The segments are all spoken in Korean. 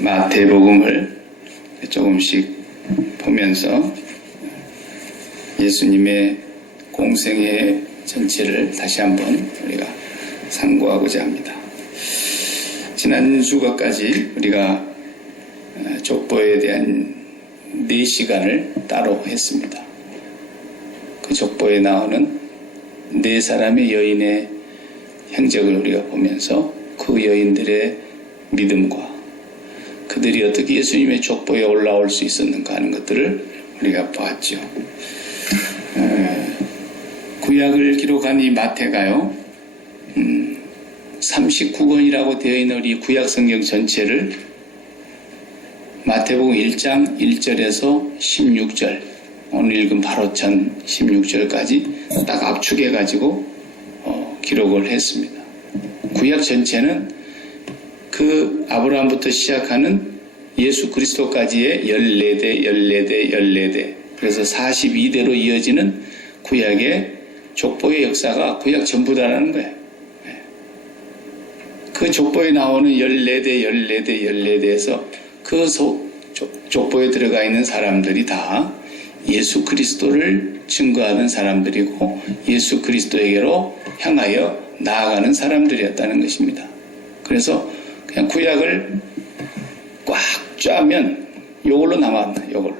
마태복음을 조금씩 보면서 예수님의 공생애 전체를 다시 한번 우리가 상고하고자 합니다. 지난 주간까지 우리가 족보에 대한 4시간을 따로 했습니다. 그 족보에 나오는 4사람의 여인의 행적을 우리가 보면서 그 여인들의 믿음과 그들이 어떻게 예수님의 족보에 올라올 수 있었는가 하는 것들을 우리가 보았죠. 구약을 기록한 이 마태가요, 39권이라고 되어 있는 우리 구약 성경 전체를 마태복음 1장 1절에서 16절, 오늘 읽은 바로 전 16절까지 딱 압축해가지고 기록을 했습니다. 구약 전체는 그 아브라함부터 시작하는 예수 그리스도까지의 14대, 그래서 42대로 이어지는 구약의 족보의 역사가 구약 전부다라는 거예요. 그 족보에 나오는 14대에서 그 족보에 들어가 있는 사람들이 다 예수 그리스도를 증거하는 사람들이고 예수 그리스도에게로 향하여 나아가는 사람들이었다는 것입니다. 그래서 그냥 구약을 꽉 짜면 요걸로 남았다. 요걸로.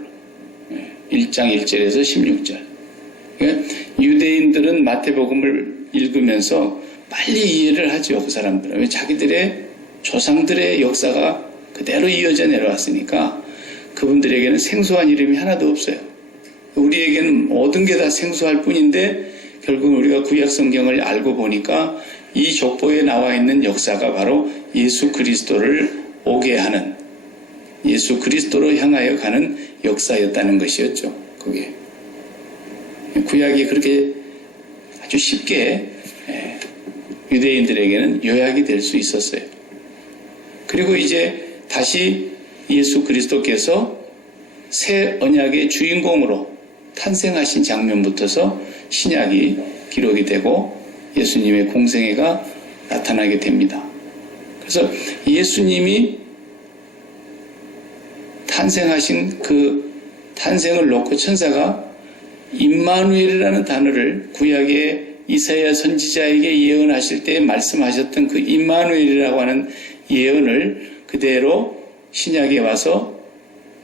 1장 1절에서 16절. 유대인들은 마태복음을 읽으면서 빨리 이해를 하죠. 그 사람들은. 왜? 자기들의 조상들의 역사가 그대로 이어져 내려왔으니까 그분들에게는 생소한 이름이 하나도 없어요. 우리에게는 모든 게 다 생소할 뿐인데 결국 우리가 구약 성경을 알고 보니까 이 족보에 나와 있는 역사가 바로 예수 그리스도를 오게 하는, 예수 그리스도로 향하여 가는 역사였다는 것이었죠. 그게 구약이 그렇게 아주 쉽게 유대인들에게는 요약이 될 수 있었어요. 그리고 이제 다시 예수 그리스도께서 새 언약의 주인공으로 탄생하신 장면부터서 신약이 기록이 되고 예수님의 공생애가 나타나게 됩니다. 그래서 예수님이 탄생하신 그 탄생을 놓고 천사가 임마누엘이라는 단어를 구약의 이사야 선지자에게 예언하실 때 말씀하셨던 그 임마누엘이라고 하는 예언을 그대로 신약에 와서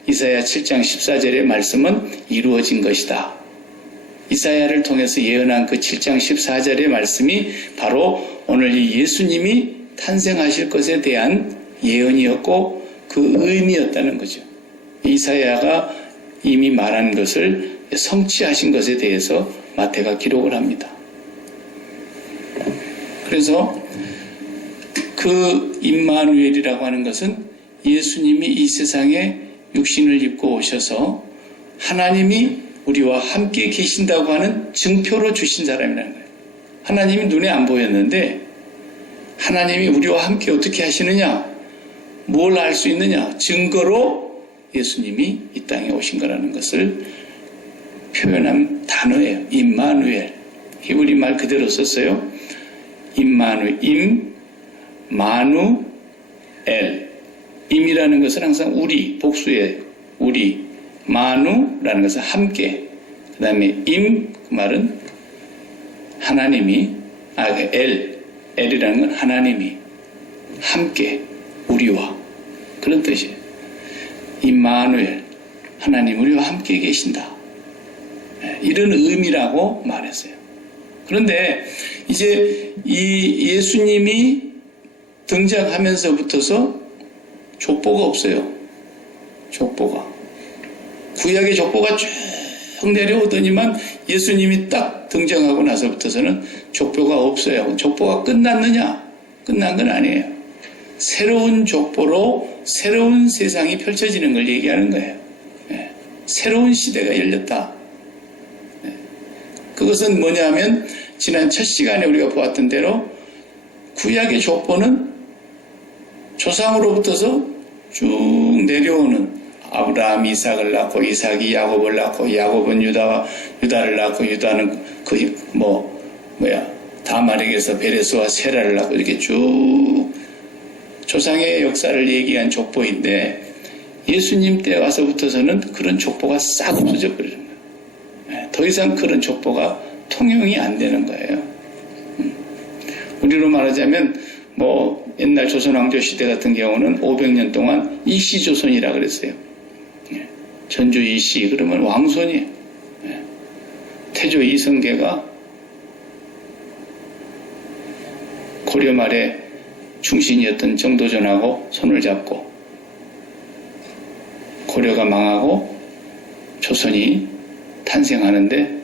이사야 7장 14절의 말씀은 이루어진 것이다. 이사야를 통해서 예언한 그 7장 14절의 말씀이 바로 오늘 이 예수님이 탄생하실 것에 대한 예언이었고 그 의미였다는 거죠. 이사야가 이미 말한 것을 성취하신 것에 대해서 마태가 기록을 합니다. 그래서 그 임마누엘이라고 하는 것은 예수님이 이 세상에 육신을 입고 오셔서 하나님이 우리와 함께 계신다고 하는 증표로 주신 사람이라는 거예요. 하나님이 눈에 안 보였는데 하나님이 우리와 함께 어떻게 하시느냐, 뭘 알 수 있느냐, 증거로 예수님이 이 땅에 오신 거라는 것을 표현한 단어예요. 임마누엘. 히브리 말 그대로 썼어요. 임마누엘, 임마누엘. 임이라는 것은 항상 우리, 복수예요. 우리. 마누라는 것은 함께. 그 다음에 임, 그 말은 하나님이, 엘이라는 건 하나님이 함께, 우리와. 그런 뜻이에요. 임마누엘. 하나님 우리와 함께 계신다. 이런 의미라고 말했어요. 그런데 이제 이 예수님이 등장하면서부터서 족보가 없어요. 족보가. 구약의 족보가 쭉 내려오더니만 예수님이 딱 등장하고 나서부터서는 족보가 없어요. 족보가 끝났느냐? 끝난 건 아니에요. 새로운 족보로 새로운 세상이 펼쳐지는 걸 얘기하는 거예요. 새로운 시대가 열렸다. 그것은 뭐냐 하면 지난 첫 시간에 우리가 보았던 대로 구약의 족보는 조상으로부터서 쭉 내려오는 아브라함이 이삭을 낳고 이삭이 야곱을 낳고 야곱은 유다를 낳고 유다는 다말에게서 베레스와 세라를 낳고 이렇게 쭉 조상의 역사를 얘기한 족보인데 예수님 때 와서부터서는 그런 족보가 싹 없어져 버리는 거예요. 더 이상 그런 족보가 통용이 안 되는 거예요. 우리로 말하자면 뭐 옛날 조선왕조 시대 같은 경우는 500년 동안 이시조선이라 그랬어요. 전주 이시 그러면 왕손이에요. 태조 이성계가 고려 말에 충신이었던 정도전하고 손을 잡고 고려가 망하고 조선이 탄생하는데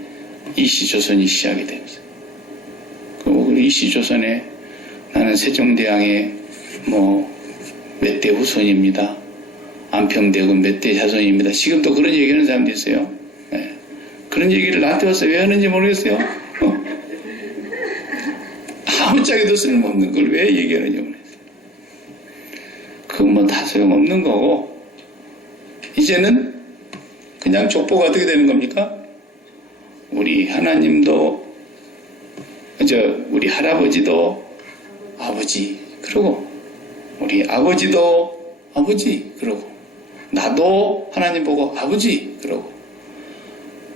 이시조선이 시작이 됩니다. 그리고 우리 이시조선에 나는 세종대왕의 몇 대 후손입니다. 안평대군 몇 대 자손입니다. 지금도 그런 얘기하는 사람도 있어요. 네. 그런 얘기를 나한테 와서 왜 하는지 모르겠어요. 아무짝에도 쓸모없는 걸 왜 얘기하는지 모르겠어요. 그건 다 소용없는 거고 이제는 그냥 족보가 어떻게 되는 겁니까? 우리 하나님도 우리 할아버지도 아버지 그러고 우리 아버지도 아버지 그러고 나도 하나님 보고 아버지 그러고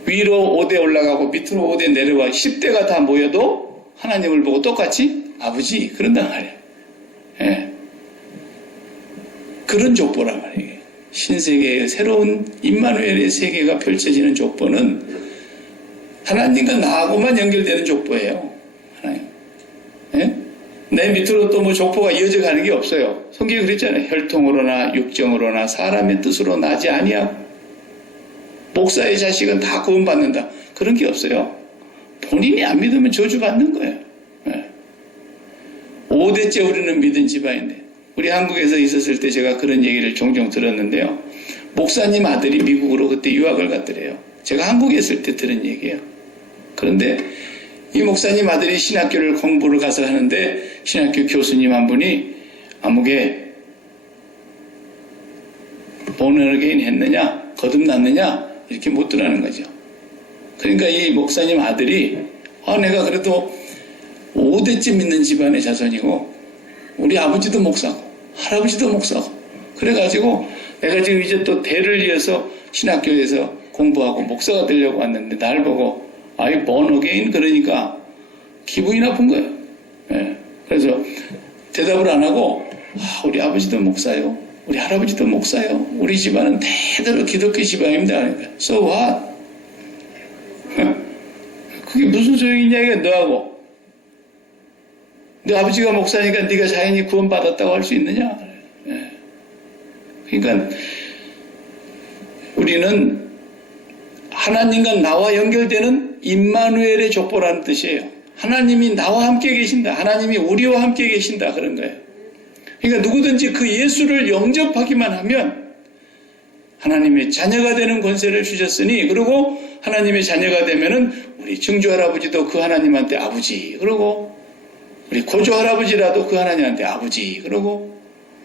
위로 5대 올라가고 밑으로 5대 내려와 10대가 다 모여도 하나님을 보고 똑같이 아버지 그런단 말이에요. 예. 그런 족보란 말이에요. 신세계의 새로운 임마누엘의 세계가 펼쳐지는 족보는 하나님과 나하고만 연결되는 족보예요. 하나님. 예? 내 밑으로 또 족보가 이어져 가는 게 없어요. 성경에 그랬잖아요. 혈통으로나 육정으로나 사람의 뜻으로 나지 아니하고 목사의 자식은 다 구원받는다. 그런 게 없어요. 본인이 안 믿으면 저주받는 거예요. 예. 5대째 우리는 믿은 집안인데 우리 한국에서 있었을 때 제가 그런 얘기를 종종 들었는데요. 목사님 아들이 미국으로 그때 유학을 갔더래요. 제가 한국에 있을 때 들은 얘기예요. 그런데 이 목사님 아들이 신학교를 공부를 가서 하는데 신학교 교수님 한 분이 아무개 본어게인 했느냐 거듭났느냐 이렇게 묻더라는 거죠. 그러니까 이 목사님 아들이 내가 그래도 5대째 믿는 집안의 자손이고 우리 아버지도 목사고 할아버지도 목사고 그래가지고 내가 지금 이제 또 대를 이어서 신학교에서 공부하고 목사가 되려고 왔는데 날 보고 born again 그러니까 기분이 나쁜 거예요. 예. 그래서 대답을 안 하고 우리 아버지도 목사요. 우리 할아버지도 목사요. 우리 집안은 대대로 기독교 집안입니다. 그러니까 so what? 그게 무슨 소용이 있냐 이게 너하고 너 아버지가 목사니까 네가 자연히 구원받았다고 할 수 있느냐? 예. 그러니까 우리는 하나님과 나와 연결되는 임마누엘의 족보라는 뜻이에요. 하나님이 나와 함께 계신다. 하나님이 우리와 함께 계신다. 그런 거예요. 그러니까 누구든지 그 예수를 영접하기만 하면 하나님의 자녀가 되는 권세를 주셨으니 그리고 하나님의 자녀가 되면은 우리 증조 할아버지도 그 하나님한테 아버지 그러고 우리 고조 할아버지라도 그 하나님한테 아버지 그러고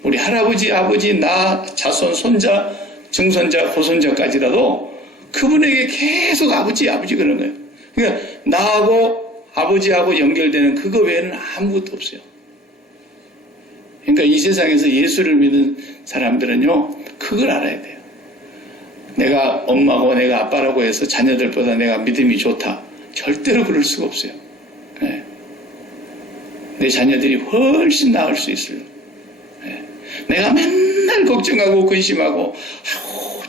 우리 할아버지 아버지 나 자손 손자 증손자 고손자까지라도 그분에게 계속 아버지 그런 거예요. 그러니까 나하고 아버지하고 연결되는 그거 외에는 아무것도 없어요. 그러니까 이 세상에서 예수를 믿는 사람들은요 그걸 알아야 돼요. 내가 엄마고 내가 아빠라고 해서 자녀들보다 내가 믿음이 좋다. 절대로 그럴 수가 없어요. 네. 내 자녀들이 훨씬 나을 수 있어요. 네. 내가 맨날 걱정하고 근심하고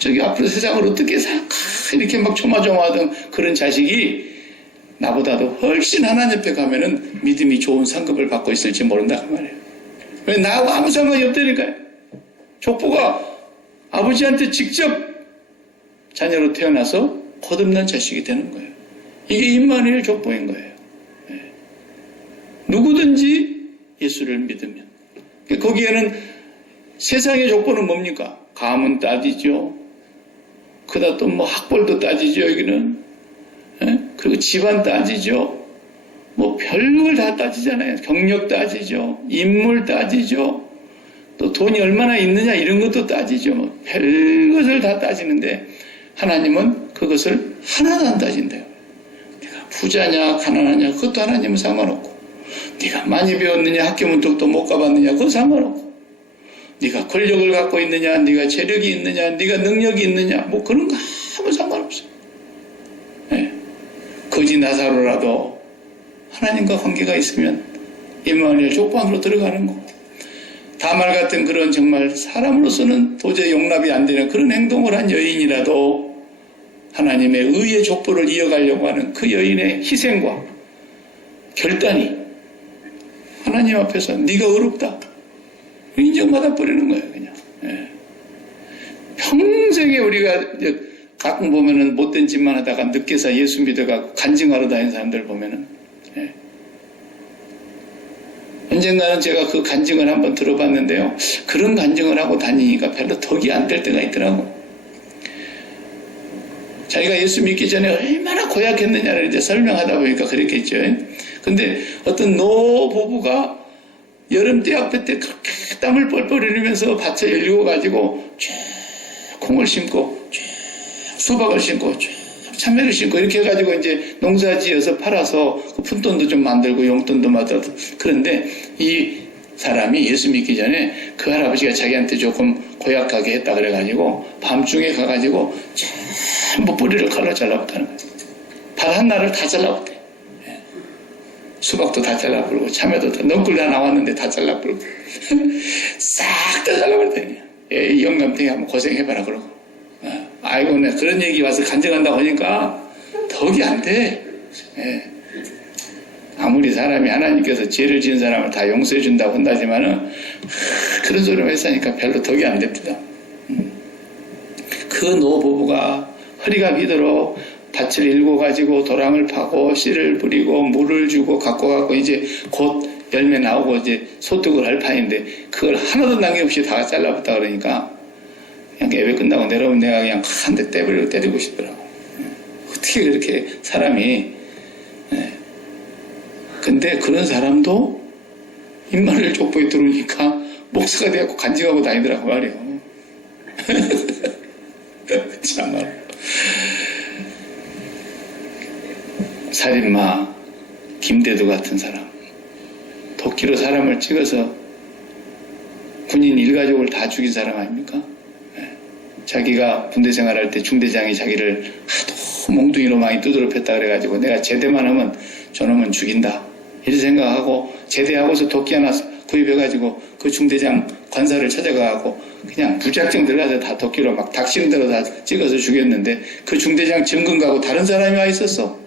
저기 앞으로 세상을 어떻게 살까 이렇게 막 조마조마하던 그런 자식이 나보다도 훨씬 하나님 앞에 가면은 믿음이 좋은 상급을 받고 있을지 모른다 그 말이에요. 왜 나하고 아무 상관이 없다니까요. 족보가 아버지한테 직접 자녀로 태어나서 거듭난 자식이 되는 거예요. 이게 임마누엘 족보인 거예요. 네. 누구든지 예수를 믿으면 거기에는 세상의 족보는 뭡니까? 가문 따지죠. 그다 또 학벌도 따지죠. 여기는 그리고 집안 따지죠. 별걸 다 따지잖아요. 경력 따지죠. 인물 따지죠. 또 돈이 얼마나 있느냐 이런 것도 따지죠. 별것을 다 따지는데 하나님은 그것을 하나도 안 따진대요. 네가 부자냐 가난하냐 그것도 하나님은 상관없고 네가 많이 배웠느냐 학교 문턱도 못 가봤느냐 그거 상관없고 네가 권력을 갖고 있느냐, 네가 재력이 있느냐, 네가 능력이 있느냐, 뭐 그런 거 아무 상관없어요. 네. 거지 나사로라도 하나님과 관계가 있으면 임마누엘 족보 안으로 들어가는 거고, 다말 같은 그런 정말 사람으로서는 도저히 용납이 안 되는 그런 행동을 한 여인이라도 하나님의 의의 족보를 이어가려고 하는 그 여인의 희생과 결단이 하나님 앞에서 네가 어렵다 인정받아 버리는 거예요. 그냥. 예. 평생에 우리가 가끔 보면은 못된 짓만 하다가 늦게서 예수 믿어가고 간증하러 다니는 사람들 보면은, 예. 언젠가는 제가 그 간증을 한번 들어봤는데요. 그런 간증을 하고 다니니까 별로 덕이 안 될 때가 있더라고. 자기가 예수 믿기 전에 얼마나 고약했느냐를 이제 설명하다 보니까 그랬겠죠. 근데 어떤 노부부가 여름 떼학볕 때 그렇게 땀을 뻘뻘 흘리면서 밭을 열리고 가지고 쭉 콩을 심고 쭉 수박을 심고 쭉 참외를 심고 이렇게 해가지고 이제 농사 지어서 팔아서 그 푼돈도 좀 만들고 용돈도 만들고. 그런데 이 사람이 예수 믿기 전에 그 할아버지가 자기한테 조금 고약하게 했다 그래가지고 밤중에 가가지고 전부 뿌리를 칼로 잘라붙다는 거예요. 발 하나를 다 잘라붙대. 수박도 다 잘라버리고 참외도 다 넝쿨 다 나왔는데 다 잘라버리고 싹 다 잘라버렸더니 이 영감탱이 한번 고생해봐라 그러고. 아이고 내가 그런 얘기 와서 간증한다고 하니까 덕이 안 돼. 예. 아무리 사람이 하나님께서 죄를 지은 사람을 다 용서해 준다고 한다지만은 그런 소리를 했으니까 별로 덕이 안 됩니다. 그 노부부가 허리가 비도록 밭을 일고 가지고 도랑을 파고 씨를 뿌리고 물을 주고 갖고 가고 이제 곧 열매 나오고 이제 소득을 할 판인데 그걸 하나도 남김없이 다 잘라붙다 그러니까 그냥 예배 끝나고 내려오면 내가 그냥 한 대 때리고 싶더라고. 어떻게 그렇게 사람이. 근데 그런 사람도 임마누엘 족보에 들어오니까 목사가 되었고 간증하고 다니더라고 말이에요. 참말로. 살인마 김대두 같은 사람, 도끼로 사람을 찍어서 군인 일가족을 다 죽인 사람 아닙니까? 자기가 군대 생활할 때 중대장이 자기를 하도 몽둥이로 많이 두드려 팼다 그래가지고 내가 제대만 하면 저놈은 죽인다 이렇게 생각하고 제대하고서 도끼 하나 구입해가지고 그 중대장 관사를 찾아가고 그냥 무작정 들어가서 다 도끼로 막 닥치는 대로 다 찍어서 죽였는데 그 중대장 증거 가고 다른 사람이 와 있었어.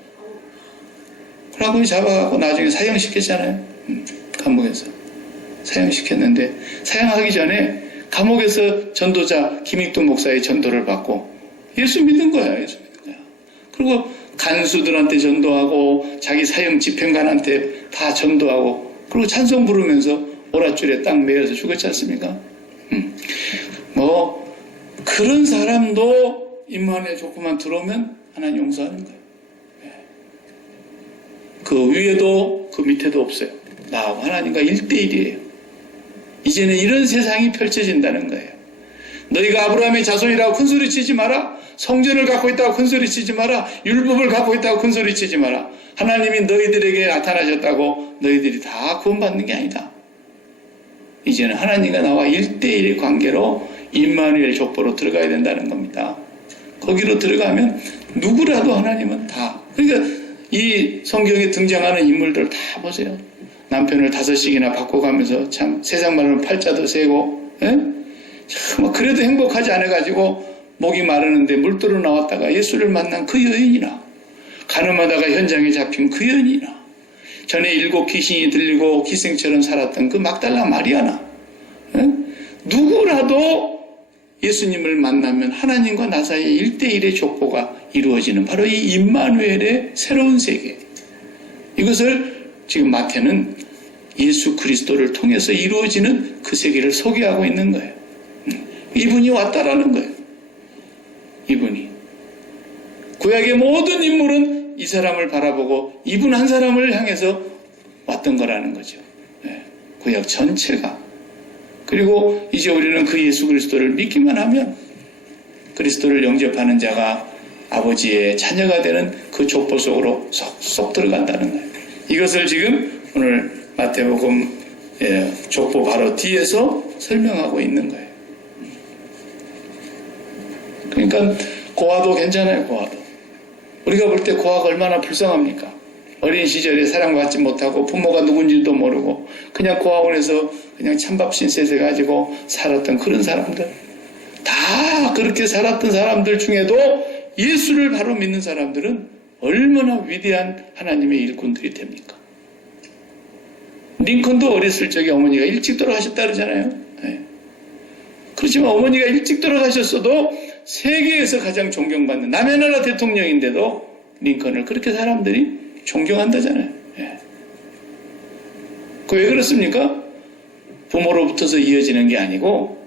그러고 잡아가고 나중에 사형시켰잖아요. 감옥에서 사형시켰는데 사형하기 전에 감옥에서 전도자 김익도 목사의 전도를 받고 예수 믿는 거야. 예수 믿는 거야. 그리고 간수들한테 전도하고 자기 사형 집행관한테 다 전도하고 그리고 찬송 부르면서 오랏줄에 딱 매여서 죽었지 않습니까? 뭐 그런 사람도 임마누엘 족보만 들어오면 하나님 용서하는 거예요. 그 위에도 그 밑에도 없어요. 나하고 하나님과 1대1이에요. 이제는 이런 세상이 펼쳐진다는 거예요. 너희가 아브라함의 자손이라고 큰소리 치지 마라. 성전을 갖고 있다고 큰소리 치지 마라. 율법을 갖고 있다고 큰소리 치지 마라. 하나님이 너희들에게 나타나셨다고 너희들이 다 구원받는 게 아니다. 이제는 하나님과 나와 1대1의 관계로 임마누엘 족보로 들어가야 된다는 겁니다. 거기로 들어가면 누구라도 하나님은 다. 그러니까 이 성경에 등장하는 인물들 다 보세요. 남편을 5씩이나 바꿔가면서 참 세상 말로는 팔자도 세고, 예? 참 그래도 행복하지 않아가지고 목이 마르는데 물도로 나왔다가 예수를 만난 그 여인이나 가늠하다가 현장에 잡힌 그 여인이나 전에 7 귀신이 들리고 기생처럼 살았던 그 막달라 마리아나, 예? 누구라도 예수님을 만나면 하나님과 나 사이에 1대1의 족보가 이루어지는 바로 이 임마누엘의 새로운 세계. 이것을 지금 마태는 예수 그리스도를 통해서 이루어지는 그 세계를 소개하고 있는 거예요. 이분이 왔다라는 거예요. 이분이. 구약의 모든 인물은 이 사람을 바라보고 이분 한 사람을 향해서 왔던 거라는 거죠. 구약 전체가. 그리고 이제 우리는 그 예수 그리스도를 믿기만 하면 그리스도를 영접하는 자가 아버지의 자녀가 되는 그 족보 속으로 쏙쏙 들어간다는 거예요. 이것을 지금 오늘 마태복음 족보 바로 뒤에서 설명하고 있는 거예요. 그러니까 고아도 괜찮아요. 고아도. 우리가 볼 때 고아가 얼마나 불쌍합니까? 어린 시절에 사랑받지 못하고 부모가 누군지도 모르고 그냥 고아원에서 그냥 찬밥 신세세 가지고 살았던 그런 사람들, 다 그렇게 살았던 사람들 중에도 예수를 바로 믿는 사람들은 얼마나 위대한 하나님의 일꾼들이 됩니까? 링컨도 어렸을 적에 어머니가 일찍 돌아가셨다 그러잖아요. 네. 그렇지만 어머니가 일찍 돌아가셨어도 세계에서 가장 존경받는 남의 나라 대통령인데도 링컨을 그렇게 사람들이 존경한다잖아요. 네. 그 왜 그렇습니까? 부모로부터서 이어지는 게 아니고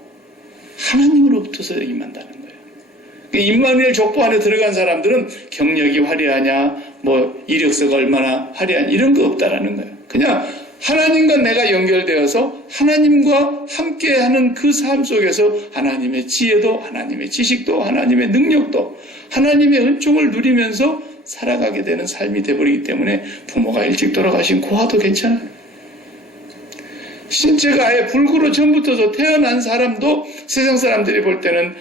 하나님으로부터서 임한다는 거예요. 임마누엘 족보 안에 들어간 사람들은 경력이 화려하냐, 뭐 이력서가 얼마나 화려하냐 이런 거 없다라는 거예요. 그냥 하나님과 내가 연결되어서 하나님과 함께하는 그 삶 속에서 하나님의 지혜도, 하나님의 지식도, 하나님의 능력도, 하나님의 은총을 누리면서 살아가게 되는 삶이 되어버리기 때문에 부모가 일찍 돌아가신 고아도 괜찮아요. 신체가 아예 불구로 전부터서 태어난 사람도 세상 사람들이 볼 때는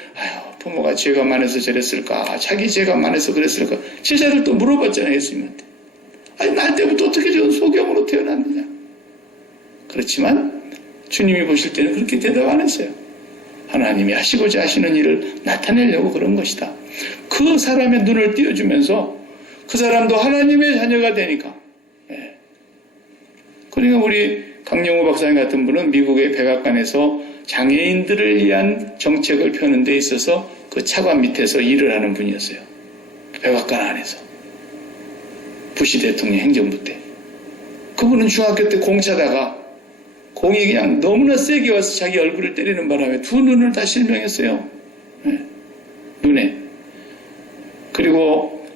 부모가 죄가 많아서 저랬을까, 자기 죄가 많아서 그랬을까, 제자들도 물어봤잖아요. 예수님한테. 날 때부터 어떻게 저런 소경으로 태어났느냐. 그렇지만 주님이 보실 때는 그렇게 대답 안 했어요. 하나님이 하시고자 하시는 일을 나타내려고 그런 것이다. 그 사람의 눈을 띄워주면서 그 사람도 하나님의 자녀가 되니까. 그러니까 우리 강영호 박사님 같은 분은 미국의 백악관에서 장애인들을 위한 정책을 펴는 데 있어서 그 차관 밑에서 일을 하는 분이었어요. 백악관 안에서. 부시 대통령 행정부 때. 그분은 중학교 때 공 차다가 공이 그냥 너무나 세게 와서 자기 얼굴을 때리는 바람에 두 눈을 다 실명했어요. 눈에. 그리고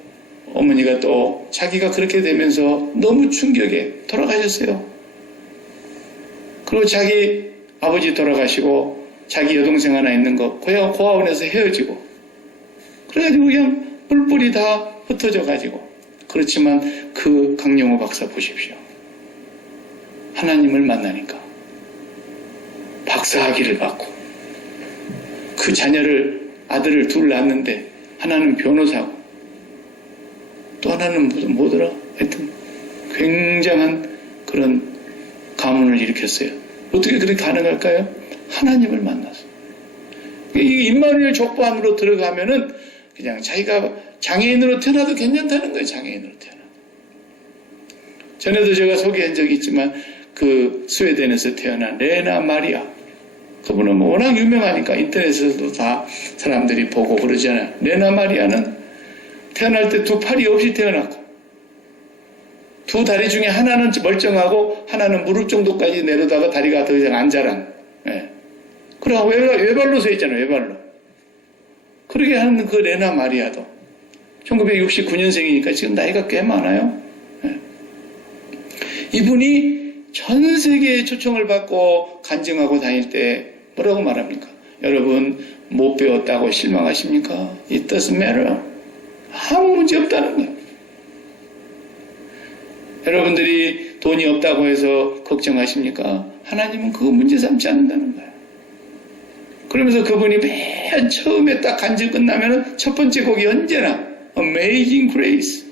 어머니가 또 자기가 그렇게 되면서 너무 충격에 돌아가셨어요. 그리고 자기 아버지 돌아가시고 자기 여동생 하나 있는 거 고아원에서 헤어지고 그래가지고 그냥 뿔뿔이 다 흩어져 가지고. 그렇지만 그 강영호 박사 보십시오. 하나님을 만나니까 박사학위를 받고 그 아들을 둘 낳았는데 하나는 변호사고 또 하나는 뭐더라? 하여튼 굉장한 그런 가문을 일으켰어요. 어떻게 그렇게 가능할까요? 하나님을 만나서. 이 임마누엘 족보 안으로 들어가면은 그냥 자기가 장애인으로 태어나도 괜찮다는 거예요. 장애인으로 태어나도. 전에도 제가 소개한 적이 있지만 그 스웨덴에서 태어난 레나 마리아. 그분은 뭐 워낙 유명하니까 인터넷에서도 다 사람들이 보고 그러잖아요. 레나 마리아는 태어날 때 두 팔이 없이 태어났고 두 다리 중에 하나는 멀쩡하고 하나는 무릎 정도까지 내려다가 다리가 더 이상 안 자란. 그러고 외발로 서 있잖아요. 외발로. 그러게 하는 그 레나 마리아도 1969년생이니까 지금 나이가 꽤 많아요. 이분이 전 세계에 초청을 받고 간증하고 다닐 때 뭐라고 말합니까? 여러분 못 배웠다고 실망하십니까? It doesn't matter. 아무 문제 없다는 거예요. 여러분들이 돈이 없다고 해서 걱정하십니까? 하나님은 그거 문제 삼지 않는다는 거예요. 그러면서 그분이 맨 처음에 딱 간증 끝나면 첫 번째 곡이 언제나 Amazing Grace.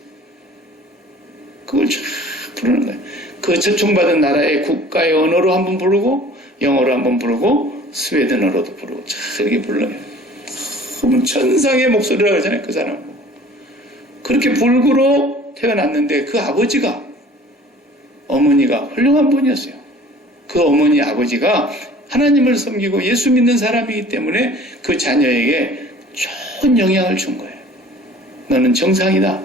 그걸 쫙 부르는 거예요. 그 초청받은 나라의 국가의 언어로 한번 부르고 영어로 한번 부르고 스웨덴어로도 부르고 쫙 이렇게 불러요. 그러면 천상의 목소리라고 하잖아요. 그 사람은. 그렇게 불구로 태어났는데 그 아버지가 어머니가 훌륭한 분이었어요. 그 어머니 아버지가 하나님을 섬기고 예수 믿는 사람이기 때문에 그 자녀에게 좋은 영향을 준 거예요. 너는 정상이다.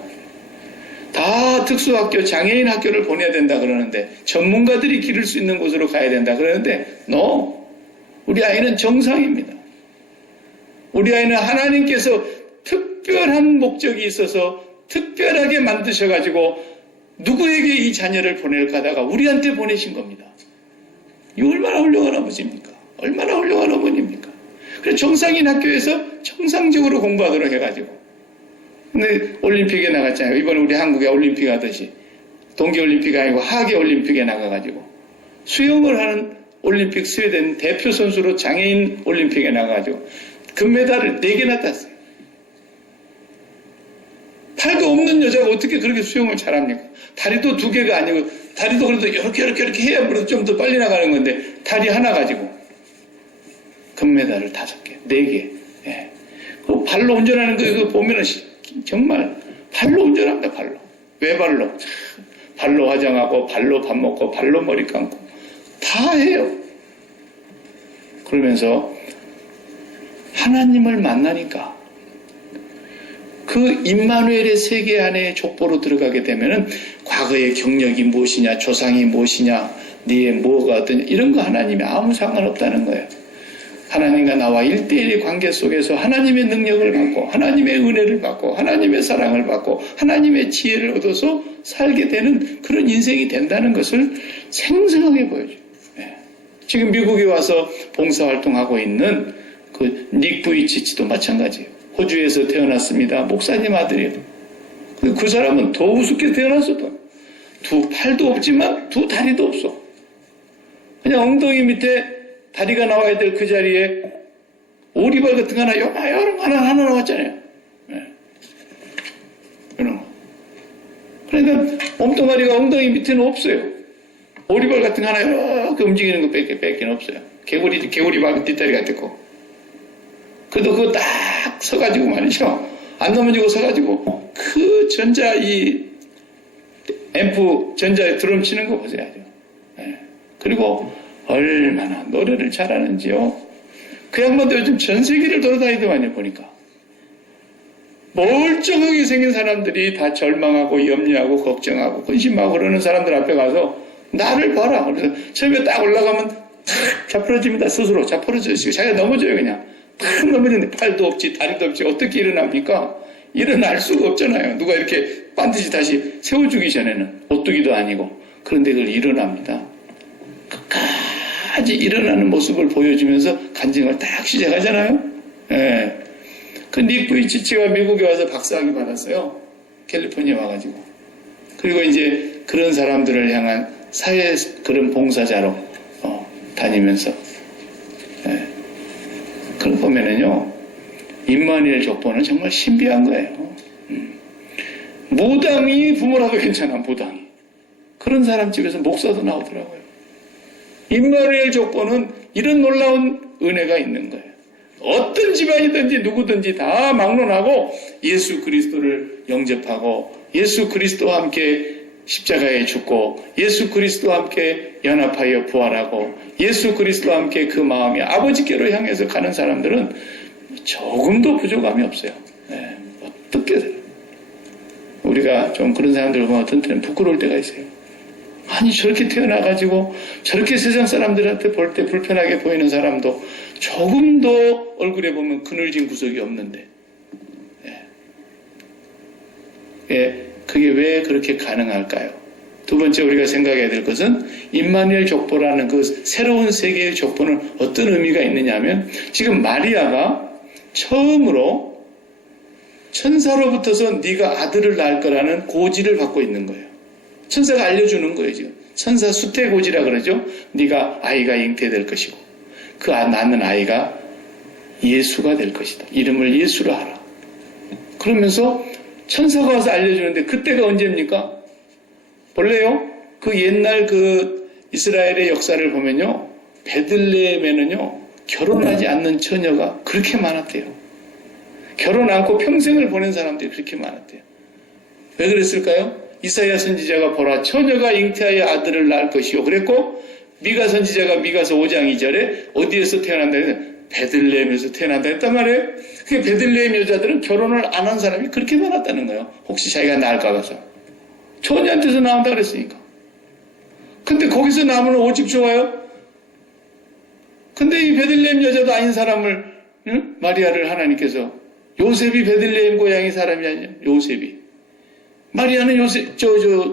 다 특수학교, 장애인 학교를 보내야 된다 그러는데 전문가들이 기를 수 있는 곳으로 가야 된다 그러는데 no. 우리 아이는 정상입니다. 우리 아이는 하나님께서 특별한 목적이 있어서 특별하게 만드셔가지고 누구에게 이 자녀를 보낼까 하다가 우리한테 보내신 겁니다. 이 얼마나 훌륭한 아버지입니까? 얼마나 훌륭한 어머니입니까? 그래서 정상인 학교에서 정상적으로 공부하도록 해가지고 근데 올림픽에 나갔잖아요. 이번에 우리 한국에 올림픽 하듯이 동계올림픽이 아니고 하계올림픽에 나가가지고 수영을 하는 올림픽 스웨덴 대표 선수로 장애인 올림픽에 나가가지고 금메달을 4개나 땄어요. 팔도 없는 여자가 어떻게 그렇게 수영을 잘합니까? 다리도 2개가 아니고 다리도 그래도 이렇게 해야 좀 더 빨리 나가는 건데 다리 하나 가지고 금메달을 5개, 4개. 예. 그 발로 운전하는 거 이거 보면은 정말 발로 운전합니다. 발로. 외발로. 발로 화장하고 발로 밥 먹고 발로 머리 감고 다 해요. 그러면서 하나님을 만나니까 그 임마누엘의 세계 안에 족보로 들어가게 되면은 과거의 경력이 무엇이냐, 조상이 무엇이냐, 네의 뭐가 어떠냐 이런 거 하나님이 아무 상관없다는 거예요. 하나님과 나와 1대1의 관계 속에서 하나님의 능력을 받고 하나님의 은혜를 받고 하나님의 사랑을 받고 하나님의 지혜를 얻어서 살게 되는 그런 인생이 된다는 것을 생생하게 보여줘요. 네. 지금 미국에 와서 봉사활동하고 있는 그 닉 부이치치도 마찬가지예요. 호주에서 태어났습니다. 목사님 아들이에요. 그 사람은 더 우습게 태어났어도 2 팔도 없지만 2 다리도 없어. 그냥 엉덩이 밑에 다리가 나와야 될 그 자리에 오리발 같은 거 하나, 요런 거 하나 나왔잖아요. 네. 이런 거. 그러니까 몸뚱아리가 엉덩이 밑에는 없어요. 오리발 같은 거 하나 이렇게 움직이는 거 뺏기는 없어요. 개구리 발 뒷다리 같았고. 그래도 그거 딱 서가지고 말이죠. 안 넘어지고 서가지고 그 앰프 전자에 드럼 치는 거 보셔야죠. 네. 그리고 얼마나 노래를 잘하는지요. 그 양반도 요즘 전 세계를 돌아다니더만요, 보니까. 멀쩡하게 생긴 사람들이 다 절망하고 염려하고 걱정하고 근심하고 그러는 사람들 앞에 가서 나를 봐라. 그래서 처음에 딱 올라가면 탁 자빠져집니다. 스스로 자빠져지고 자기가 넘어져요, 그냥. 탁 넘어지는데 팔도 없지 다리도 없지 어떻게 일어납니까? 일어날 수가 없잖아요. 누가 이렇게 반드시 다시 세워주기 전에는 오뚜기도 아니고. 그런데 그걸 일어납니다. 끝까지 일어나는 모습을 보여주면서 간증을 딱 시작하잖아요. 예. 그 닉 부이치치가 미국에 와서 박사학위 받았어요. 캘리포니아 와가지고. 그리고 이제 그런 사람들을 향한 사회 그런 봉사자로 다니면서. 예. 그걸 보면은요, 임마누엘 족보는 정말 신비한 거예요. 무당이 부모라도 괜찮아, 무당이. 그런 사람 집에서 목사도 나오더라고요. 임마누엘 족보는 이런 놀라운 은혜가 있는 거예요. 어떤 집안이든지 누구든지 다 막론하고 예수 그리스도를 영접하고 예수 그리스도와 함께 십자가에 죽고 예수 그리스도와 함께 연합하여 부활하고 예수 그리스도와 함께 그 마음이 아버지께로 향해서 가는 사람들은 조금도 부족함이 없어요. 네. 어떻게 우리가 좀 그런 사람들을 보면 어떤 때는 부끄러울 때가 있어요. 아니 저렇게 태어나가지고 저렇게 세상 사람들한테 볼 때 불편하게 보이는 사람도 조금도 얼굴에 보면 그늘진 구석이 없는데 그게 왜 그렇게 가능할까요? 두 번째 우리가 생각해야 될 것은 임마누엘 족보라는 그 새로운 세계의 족보는 어떤 의미가 있느냐면 지금 마리아가 처음으로 천사로부터서 네가 아들을 낳을 거라는 고지를 받고 있는 거예요. 천사가 알려주는 거예요. 지금 천사 수태고지라 그러죠. 네가 아이가 잉태될 것이고 그 낳는 아이가 예수가 될 것이다. 이름을 예수로 하라. 그러면서 천사가 와서 알려주는데 그때가 언제입니까? 본래요? 그 옛날 그 이스라엘의 역사를 보면요. 베들레헴에는요. 결혼하지 않는 처녀가 그렇게 많았대요. 결혼 않고 평생을 보낸 사람들이 그렇게 많았대요. 왜 그랬을까요? 이사야 선지자가 보라 처녀가 잉태하여 아들을 낳을 것이요. 그랬고 미가 선지자가 미가서 5장 2절에 어디에서 태어난다 했는데 베들레헴에서 태어난다 했단 말이에요. 그 베들레헴 여자들은 결혼을 안 한 사람이 그렇게 많았다는 거예요. 혹시 자기가 낳을까 봐서. 처녀한테서 나온다 그랬으니까. 근데 거기서 나오면 오직 좋아요. 근데 이 베들레헴 여자도 아닌 사람을 마리아를 하나님께서 요셉이 베들레헴 고향의 사람이 아니냐. 요셉이. 마리아는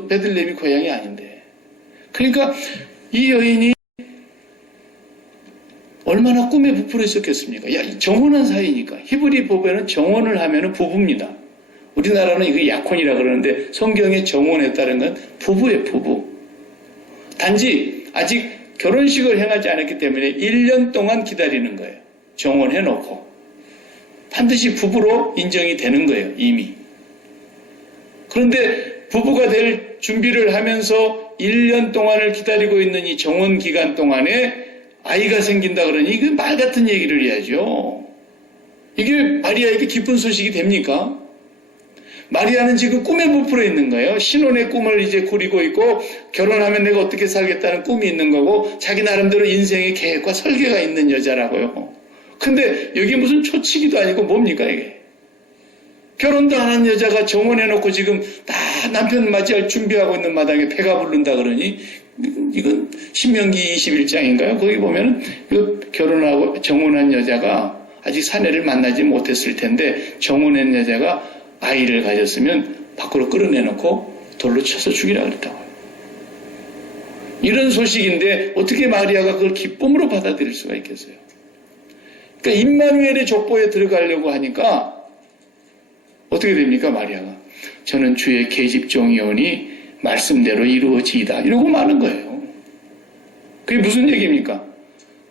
베들레헴이 고향이 아닌데. 그러니까 이 여인이 얼마나 꿈에 부풀어 있었겠습니까? 정혼한 사이니까. 히브리 법에는 정혼을 하면은 부부입니다. 우리나라는 이거 약혼이라 그러는데 성경에 정혼했다는 건 부부예요, 부부. 단지 아직 결혼식을 행하지 않았기 때문에 1년 동안 기다리는 거예요. 정혼해놓고. 반드시 부부로 인정이 되는 거예요, 이미. 그런데 부부가 될 준비를 하면서 1년 동안을 기다리고 있는 이 정혼 기간 동안에 아이가 생긴다 그러니 이게 말 같은 얘기를 해야죠. 이게 마리아에게 기쁜 소식이 됩니까? 마리아는 지금 꿈에 부풀어 있는 거예요. 신혼의 꿈을 이제 꾸리고 있고 결혼하면 내가 어떻게 살겠다는 꿈이 있는 거고 자기 나름대로 인생의 계획과 설계가 있는 여자라고요. 근데 여기 무슨 초치기도 아니고 뭡니까 이게? 결혼도 안 한 여자가 정혼해놓고 지금 다 남편 맞이할 준비하고 있는 마당에 배가 부른다 그러니 이건 신명기 21장인가요? 거기 보면 결혼하고 정혼한 여자가 아직 사내를 만나지 못했을 텐데 정혼한 여자가 아이를 가졌으면 밖으로 끌어내놓고 돌로 쳐서 죽이라 그랬다고요. 이런 소식인데 어떻게 마리아가 그걸 기쁨으로 받아들일 수가 있겠어요? 그러니까 임마누엘의 족보에 들어가려고 하니까 어떻게 됩니까 마리아가? 저는 주의 계집종이오니 말씀대로 이루어지이다 이러고 마는 거예요. 그게 무슨 얘기입니까?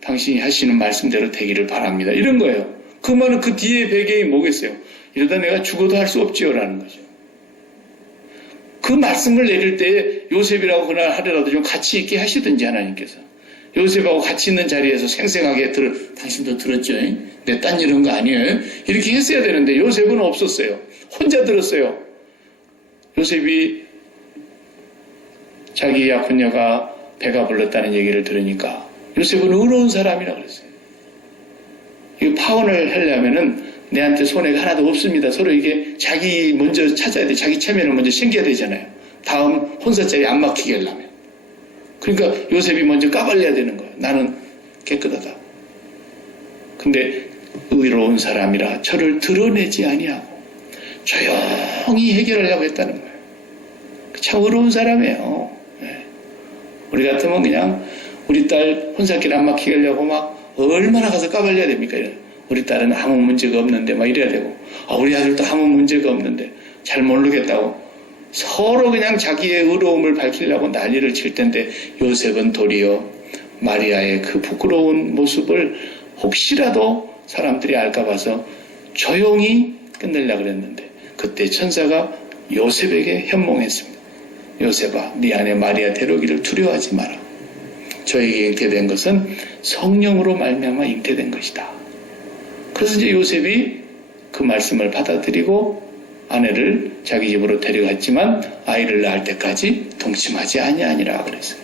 당신이 하시는 말씀대로 되기를 바랍니다 이런 거예요. 그 말은 그 뒤에 배경이 뭐겠어요? 이러다 내가 죽어도 할 수 없지요 라는 거죠. 그 말씀을 내릴 때 요셉이라고 그날 하더라도 좀 같이 있게 하시든지 하나님께서 요셉하고 같이 있는 자리에서 생생하게 당신도 들었죠? 내 딴 이런 거 아니에요? 이렇게 했어야 되는데 요셉은 없었어요. 혼자 들었어요. 요셉이 자기 약혼녀가 배가 불렀다는 얘기를 들으니까 요셉은 의로운 사람이라고 그랬어요. 이 파혼을 하려면은 내한테 손해가 하나도 없습니다. 서로 이게 자기 먼저 찾아야 돼. 자기 체면을 먼저 챙겨야 되잖아요. 다음 혼사자리 안 막히게 하려면. 그러니까 요셉이 먼저 까발려야 되는 거예요. 나는 깨끗하다. 근데 의로운 사람이라 저를 드러내지 아니하고 조용히 해결하려고 했다는 거예요. 참 의로운 사람이에요. 네. 우리 같으면 그냥 우리 딸 혼사길 안 막히게 하려고 막 얼마나 가서 까발려야 됩니까? 우리 딸은 아무 문제가 없는데 막 이래야 되고 우리 아들도 아무 문제가 없는데 잘 모르겠다고 서로 그냥 자기의 의로움을 밝히려고 난리를 칠 텐데 요셉은 도리어 마리아의 그 부끄러운 모습을 혹시라도 사람들이 알까 봐서 조용히 끝내려고 그랬는데 그때 천사가 요셉에게 현몽했습니다. 요셉아, 네 안에 마리아 데려오기를 두려워하지 마라. 저에게 잉태된 것은 성령으로 말미암아 잉태된 것이다. 그래서 이제 요셉이 그 말씀을 받아들이고 아내를 자기 집으로 데려갔지만 아이를 낳을 때까지 동침하지 아니하니라 그랬어요.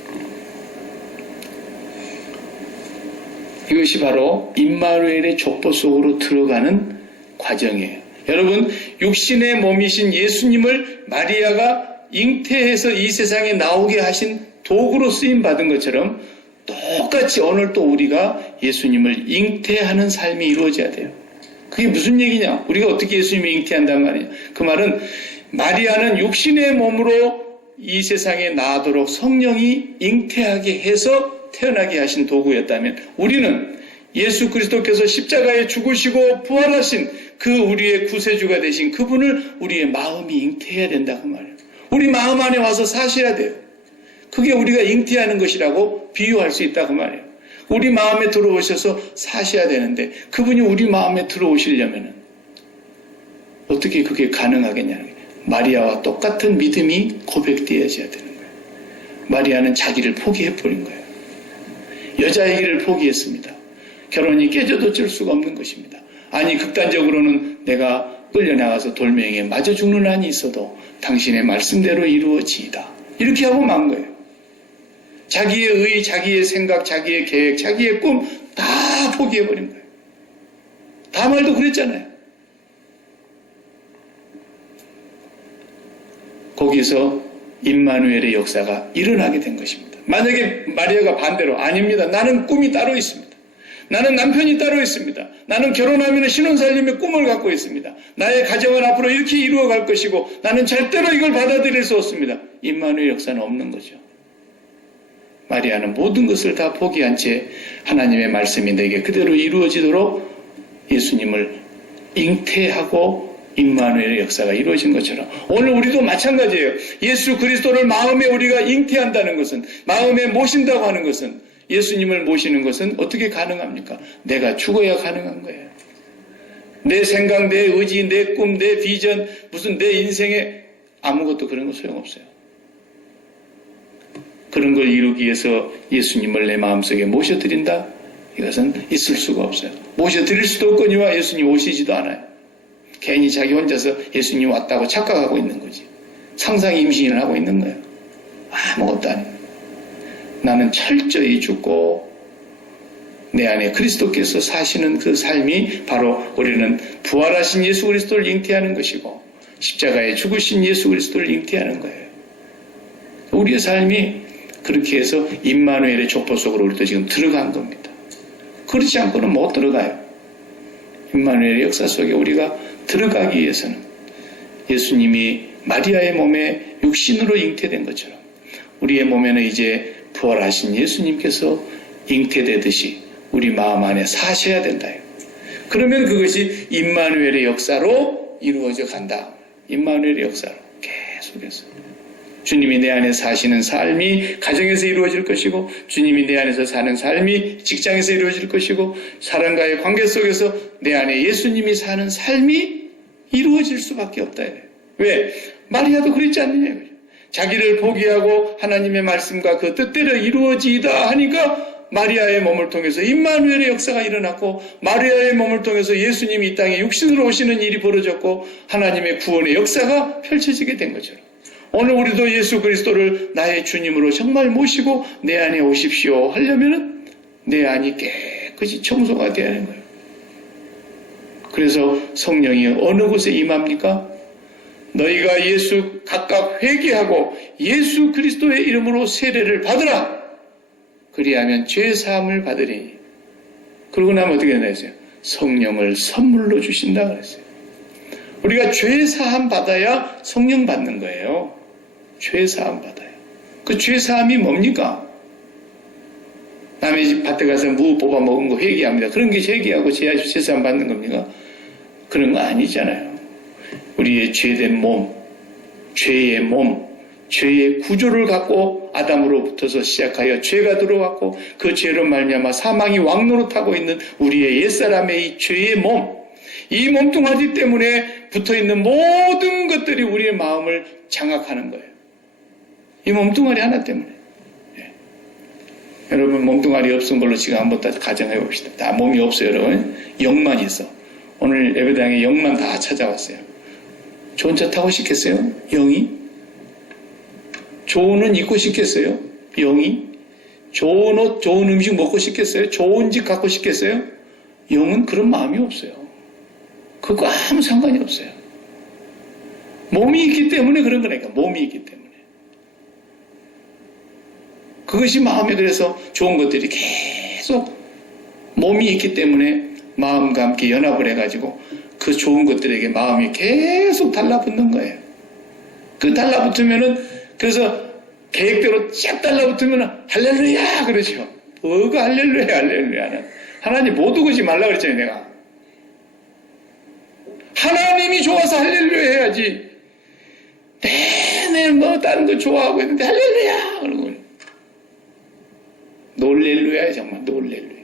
이것이 바로 임마누엘의 족보 속으로 들어가는 과정이에요. 여러분, 육신의 몸이신 예수님을 마리아가 잉태해서 이 세상에 나오게 하신 도구로 쓰임 받은 것처럼 똑같이 오늘 또 우리가 예수님을 잉태하는 삶이 이루어져야 돼요. 그게 무슨 얘기냐? 우리가 어떻게 예수님을 잉태한단 말이냐? 그 말은 마리아는 육신의 몸으로 이 세상에 나아도록 성령이 잉태하게 해서 태어나게 하신 도구였다면 우리는 예수 그리스도께서 십자가에 죽으시고 부활하신 그 우리의 구세주가 되신 그분을 우리의 마음이 잉태해야 된다 그 말이에요. 우리 마음 안에 와서 사셔야 돼요. 그게 우리가 잉태하는 것이라고 비유할 수 있다 그 말이에요. 우리 마음에 들어오셔서 사셔야 되는데 그분이 우리 마음에 들어오시려면 어떻게 그게 가능하겠냐는 거예요. 마리아와 똑같은 믿음이 고백되어져야 되는 거예요. 마리아는 자기를 포기해버린 거예요. 여자의 길을 포기했습니다. 결혼이 깨져도 질 수가 없는 것입니다. 아니 극단적으로는 내가 끌려나가서 돌멩이에 맞아 죽는 한이 있어도 당신의 말씀대로 이루어지이다. 이렇게 하고 만 거예요. 자기의 의, 자기의 생각, 자기의 계획, 자기의 꿈 다 포기해버린 거예요. 다말도 그랬잖아요. 거기서 임마누엘의 역사가 일어나게 된 것입니다. 만약에 마리아가 반대로 아닙니다. 나는 꿈이 따로 있습니다. 나는 남편이 따로 있습니다. 나는 결혼하면 신혼살림의 꿈을 갖고 있습니다. 나의 가정은 앞으로 이렇게 이루어갈 것이고 나는 절대로 이걸 받아들일 수 없습니다. 임마누엘 역사는 없는 거죠. 마리아는 모든 것을 다 포기한 채 하나님의 말씀이 내게 그대로 이루어지도록 예수님을 잉태하고 임마누엘의 역사가 이루어진 것처럼 오늘 우리도 마찬가지예요. 예수 그리스도를 마음에 우리가 잉태한다는 것은 마음에 모신다고 하는 것은 예수님을 모시는 것은 어떻게 가능합니까? 내가 죽어야 가능한 거예요. 내 생각, 내 의지, 내 꿈, 내 비전, 무슨 내 인생에 아무것도 그런 거 소용없어요. 그런 걸 이루기 위해서 예수님을 내 마음속에 모셔드린다? 이것은 있을 수가 없어요. 모셔드릴 수도 없거니와 예수님 오시지도 않아요. 괜히 자기 혼자서 예수님 왔다고 착각하고 있는 거지. 상상 임신을 하고 있는 거예요. 아무것도 아니에요. 나는 철저히 죽고 내 안에 그리스도께서 사시는 그 삶이 바로 우리는 부활하신 예수 그리스도를 잉태하는 것이고 십자가에 죽으신 예수 그리스도를 잉태하는 거예요. 우리의 삶이 그렇게 해서 임마누엘의 족보 속으로 우리도 지금 들어간 겁니다. 그렇지 않고는 못 들어가요. 임마누엘의 역사 속에 우리가 들어가기 위해서는 예수님이 마리아의 몸에 육신으로 잉태된 것처럼 우리의 몸에는 이제 부활하신 예수님께서 잉태되듯이 우리 마음 안에 사셔야 된다. 그러면 그것이 임마누엘의 역사로 이루어져 간다. 임마누엘의 역사로 계속해서 주님이 내 안에 사시는 삶이 가정에서 이루어질 것이고 주님이 내 안에서 사는 삶이 직장에서 이루어질 것이고 사람과의 관계 속에서 내 안에 예수님이 사는 삶이 이루어질 수밖에 없다. 왜? 마리아도 그랬지 않느냐. 자기를 포기하고 하나님의 말씀과 그 뜻대로 이루어지다 하니까 마리아의 몸을 통해서 임마누엘의 역사가 일어났고 마리아의 몸을 통해서 예수님이 이 땅에 육신으로 오시는 일이 벌어졌고 하나님의 구원의 역사가 펼쳐지게 된 것처럼 오늘 우리도 예수 그리스도를 나의 주님으로 정말 모시고 내 안에 오십시오 하려면 내 안이 깨끗이 청소가 되어야 하는 거예요. 그래서 성령이 어느 곳에 임합니까? 너희가 예수 각각 회개하고 예수 그리스도의 이름으로 세례를 받으라. 그리하면 죄 사함을 받으리니. 그러고 나면 어떻게 되나요? 성령을 선물로 주신다 그랬어요. 우리가 죄 사함 받아야 성령 받는 거예요. 죄 사함 받아요. 그 죄 사함이 뭡니까? 남의 집 밭에 가서 무 뽑아 먹은 거 회개합니다. 그런 게 회개하고 죄 사함 받는 겁니까? 그런 거 아니잖아요. 우리의 죄된 몸, 죄의 몸, 죄의 구조를 갖고 아담으로부터서 시작하여 죄가 들어왔고 그 죄로 말미암아 사망이 왕노릇하고 있는 우리의 옛사람의 이 죄의 몸, 이 몸뚱아리 때문에 붙어있는 모든 것들이 우리의 마음을 장악하는 거예요. 이 몸뚱아리 하나 때문에. 예. 여러분 몸뚱아리 없은 걸로 지금 한번 다 가정해 봅시다. 다 몸이 없어요 여러분. 영만 있어. 오늘 예배당에 영만 다 찾아왔어요. 좋은 차 타고 싶겠어요? 영이? 좋은 옷 입고 싶겠어요? 영이? 좋은 옷, 좋은 음식 먹고 싶겠어요? 좋은 집 갖고 싶겠어요? 영은 그런 마음이 없어요. 그거 아무 상관이 없어요. 몸이 있기 때문에 그런 거니까. 몸이 있기 때문에. 그것이 마음에 그래서 좋은 것들이 계속 몸이 있기 때문에 마음과 함께 연합을 해가지고 그 좋은 것들에게 마음이 계속 달라붙는 거예요. 그 달라붙으면은 그래서 계획대로 쫙 달라붙으면은 할렐루야 그러죠. 뭐가 할렐루야 할렐루야는 하나님 못 오지 말라 그랬잖아요. 내가 하나님이 좋아서 할렐루야 해야지. 내내 뭐 다른 거 좋아하고 있는데 할렐루야 그러는 거예요. 놀렐루야 정말 놀렐루야.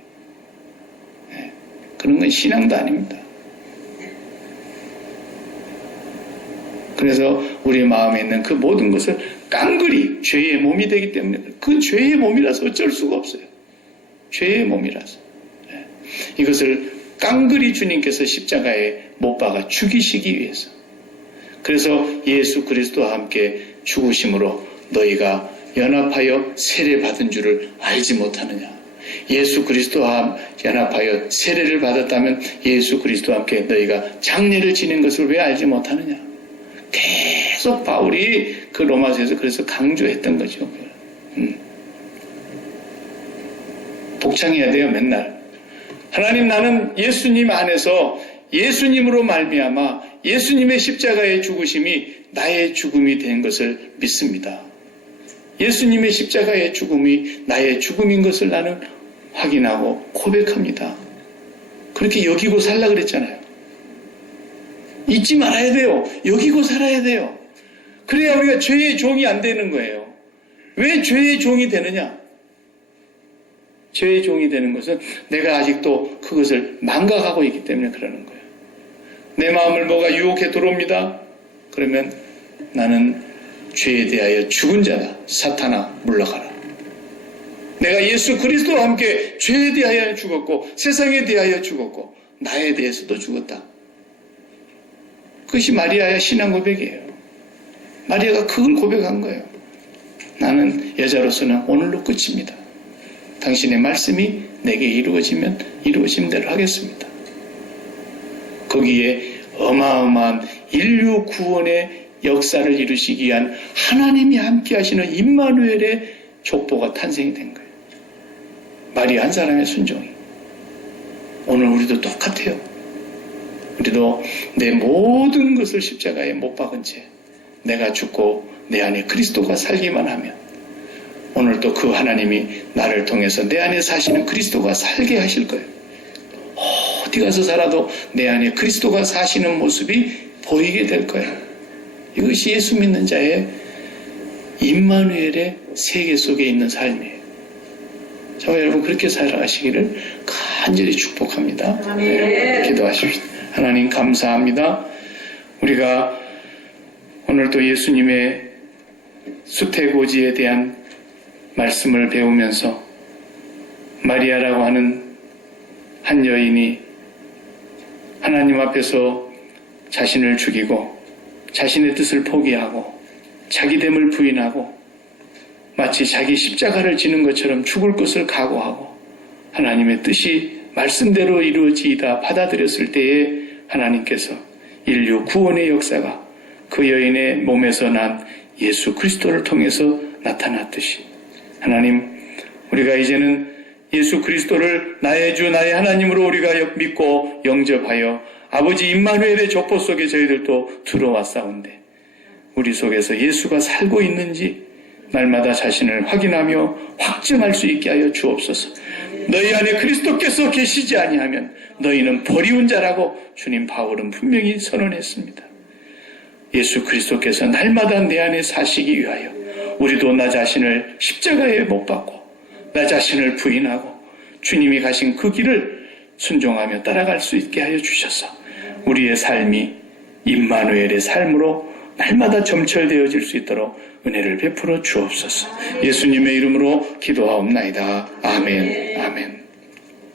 네. 그런 건 신앙도 아닙니다. 그래서 우리 마음에 있는 그 모든 것을 깡그리 죄의 몸이 되기 때문에 그 죄의 몸이라서 어쩔 수가 없어요. 죄의 몸이라서. 네. 이것을 깡그리 주님께서 십자가에 못 박아 죽이시기 위해서. 그래서 예수 그리스도와 함께 죽으심으로 너희가 연합하여 세례 받은 줄을 알지 못하느냐. 예수 그리스도와 연합하여 세례를 받았다면 예수 그리스도와 함께 너희가 장례를 지낸 것을 왜 알지 못하느냐. 계속 바울이 그 로마서에서 그래서 강조했던 거죠. 복창해야 돼요 맨날. 하나님 나는 예수님 안에서 예수님으로 말미암아 예수님의 십자가의 죽으심이 나의 죽음이 된 것을 믿습니다. 예수님의 십자가의 죽음이 나의 죽음인 것을 나는 확인하고 고백합니다. 그렇게 여기고 살라 그랬잖아요. 잊지 말아야 돼요. 여기고 살아야 돼요. 그래야 우리가 죄의 종이 안 되는 거예요. 왜 죄의 종이 되느냐? 죄의 종이 되는 것은 내가 아직도 그것을 망각하고 있기 때문에 그러는 거예요. 내 마음을 뭐가 유혹해 들어옵니다. 그러면 나는 죄에 대하여 죽은 자다. 사탄아 물러가라. 내가 예수 그리스도와 함께 죄에 대하여 죽었고 세상에 대하여 죽었고 나에 대해서도 죽었다. 그것이 마리아의 신앙 고백이에요. 마리아가 그걸 고백한 거예요. 나는 여자로서는 오늘로 끝입니다. 당신의 말씀이 내게 이루어지면 이루어진 대로 하겠습니다. 거기에 어마어마한 인류 구원의 역사를 이루시기 위한 하나님이 함께 하시는 임마누엘의 족보가 탄생이 된 거예요. 마리아 한 사람의 순종이. 오늘 우리도 똑같아요. 우리도 내 모든 것을 십자가에 못 박은 채 내가 죽고 내 안에 그리스도가 살기만 하면 오늘도 그 하나님이 나를 통해서 내 안에 사시는 그리스도가 살게 하실 거예요. 어디 가서 살아도 내 안에 그리스도가 사시는 모습이 보이게 될 거예요. 이것이 예수 믿는 자의 임마누엘의 세계 속에 있는 삶이에요. 저와 여러분 그렇게 살아가시기를 간절히 축복합니다. 네, 기도하십시오. 하나님 감사합니다. 우리가 오늘도 예수님의 수태고지에 대한 말씀을 배우면서 마리아라고 하는 한 여인이 하나님 앞에서 자신을 죽이고 자신의 뜻을 포기하고 자기됨을 부인하고 마치 자기 십자가를 지는 것처럼 죽을 것을 각오하고 하나님의 뜻이 말씀대로 이루어지이다 받아들였을 때에 하나님께서 인류 구원의 역사가 그 여인의 몸에서 난 예수 그리스도를 통해서 나타났듯이 하나님, 우리가 이제는 예수 그리스도를 나의 주 나의 하나님으로 우리가 믿고 영접하여 아버지 임마누엘의 족보 속에 저희들도 들어왔사온데 우리 속에서 예수가 살고 있는지 날마다 자신을 확인하며 확증할 수 있게 하여 주옵소서. 너희 안에 그리스도께서 계시지 아니하면 너희는 버리운 자라고 주님 바울은 분명히 선언했습니다. 예수 그리스도께서 날마다 내 안에 사시기 위하여 우리도 나 자신을 십자가에 못 박고 나 자신을 부인하고 주님이 가신 그 길을 순종하며 따라갈 수 있게 하여 주셔서 우리의 삶이 임마누엘의 삶으로 날마다 점철되어질 수 있도록 은혜를 베풀어 주옵소서. 예수님의 이름으로 기도하옵나이다. 아멘. 아멘.